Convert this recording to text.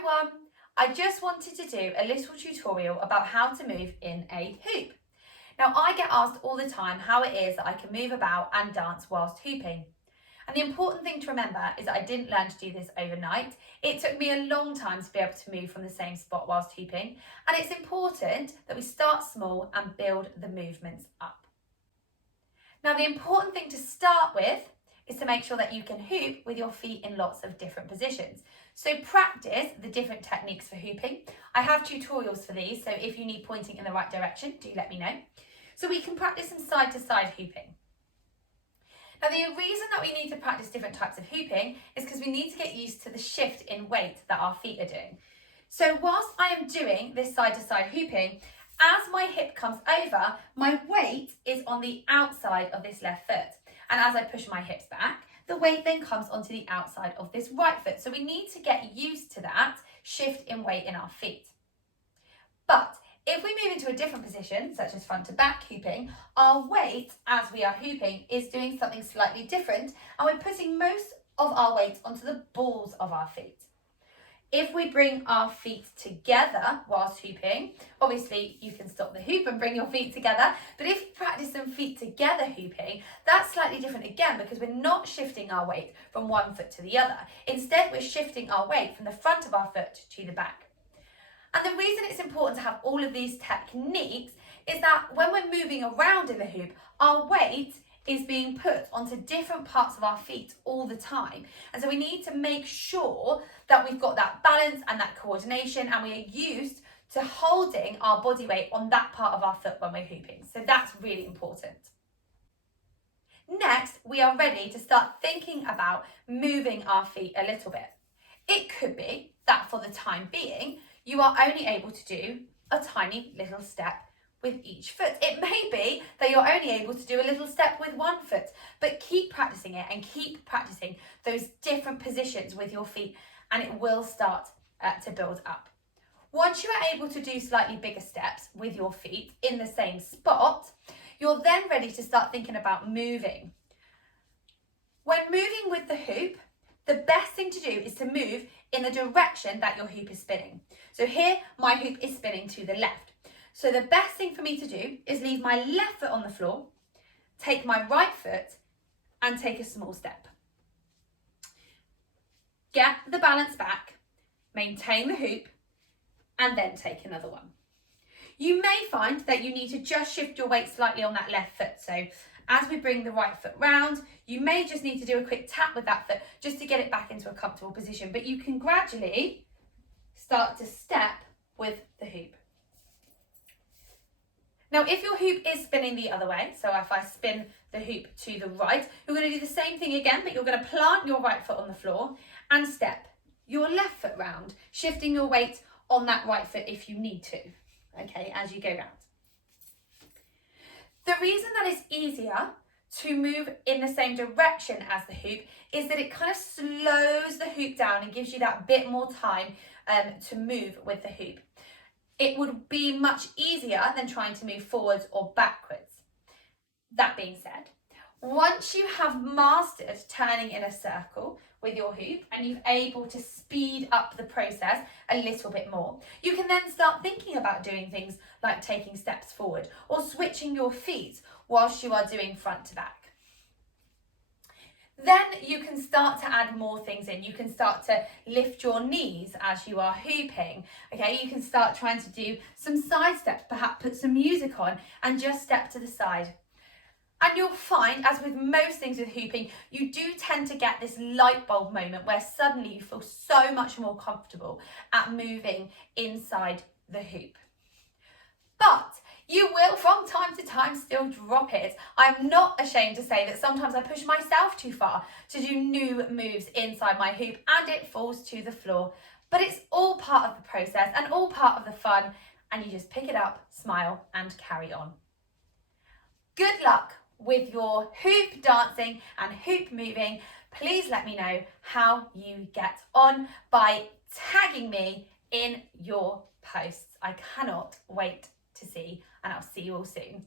everyone! I just wanted to do a little tutorial about how to move in a hoop. Now I get asked all the time how it is that I can move about and dance whilst hooping. And the important thing to remember is that I didn't learn to do this overnight. It took me a long time to be able to move from the same spot whilst hooping, and it's important that we start small and build the movements up. Now the important thing to start with is to make sure that you can hoop with your feet in lots of different positions. So practice the different techniques for hooping. I have tutorials for these, so if you need pointing in the right direction, do let me know. So we can practice some side to side hooping. Now the reason that we need to practice different types of hooping is because we need to get used to the shift in weight that our feet are doing. So whilst I am doing this side to side hooping, as my hip comes over, my weight is on the outside of this left foot. And as I push my hips back, the weight then comes onto the outside of this right foot. So we need to get used to that shift in weight in our feet. But if we move into a different position, such as front to back hooping, our weight as we are hooping is doing something slightly different, and we're putting most of our weight onto the balls of our feet. If we bring our feet together whilst hooping, obviously you can stop the hoop and bring your feet together, but if you practice some feet together hooping, that's slightly different again because we're not shifting our weight from one foot to the other. Instead, we're shifting our weight from the front of our foot to the back. And the reason it's important to have all of these techniques is that when we're moving around in the hoop, our weight is being put onto different parts of our feet all the time. And so we need to make sure that we've got that balance and that coordination, and we are used to holding our body weight on that part of our foot when we're hooping. So that's really important. Next, we are ready to start thinking about moving our feet a little bit. It could be that for the time being, you are only able to do a tiny little step with each foot. It may be that you're only able to do a little step with one foot, but keep practicing it and keep practicing those different positions with your feet, and it will start to build up. Once you are able to do slightly bigger steps with your feet in the same spot, you're then ready to start thinking about moving. When moving with the hoop, the best thing to do is to move in the direction that your hoop is spinning. So here, my hoop is spinning to the left. So the best thing for me to do is leave my left foot on the floor, take my right foot and take a small step. Get the balance back, maintain the hoop, and then take another one. You may find that you need to just shift your weight slightly on that left foot. So as we bring the right foot round, you may just need to do a quick tap with that foot just to get it back into a comfortable position. But you can gradually start to step with the hoop. Now, if your hoop is spinning the other way, so if I spin the hoop to the right, you're going to do the same thing again, but you're going to plant your right foot on the floor and step your left foot round, shifting your weight on that right foot if you need to, okay, as you go round. The reason that it's easier to move in the same direction as the hoop is that it kind of slows the hoop down and gives you that bit more time to move with the hoop. It would be much easier than trying to move forwards or backwards. That being said, once you have mastered turning in a circle with your hoop and you're able to speed up the process a little bit more, you can then start thinking about doing things like taking steps forward or switching your feet whilst you are doing front to back. Then you can start to add more things in. You can start to lift your knees as you are hooping. Okay, you can start trying to do some side steps, perhaps put some music on and just step to the side. And you'll find, as with most things with hooping, you do tend to get this light bulb moment where suddenly you feel so much more comfortable at moving inside the hoop. But you will from time to time still drop it. I'm not ashamed to say that sometimes I push myself too far to do new moves inside my hoop and it falls to the floor. But it's all part of the process and all part of the fun, and you just pick it up, smile and carry on. Good luck with your hoop dancing and hoop moving. Please let me know how you get on by tagging me in your posts. I cannot wait to see, and I'll see you all soon.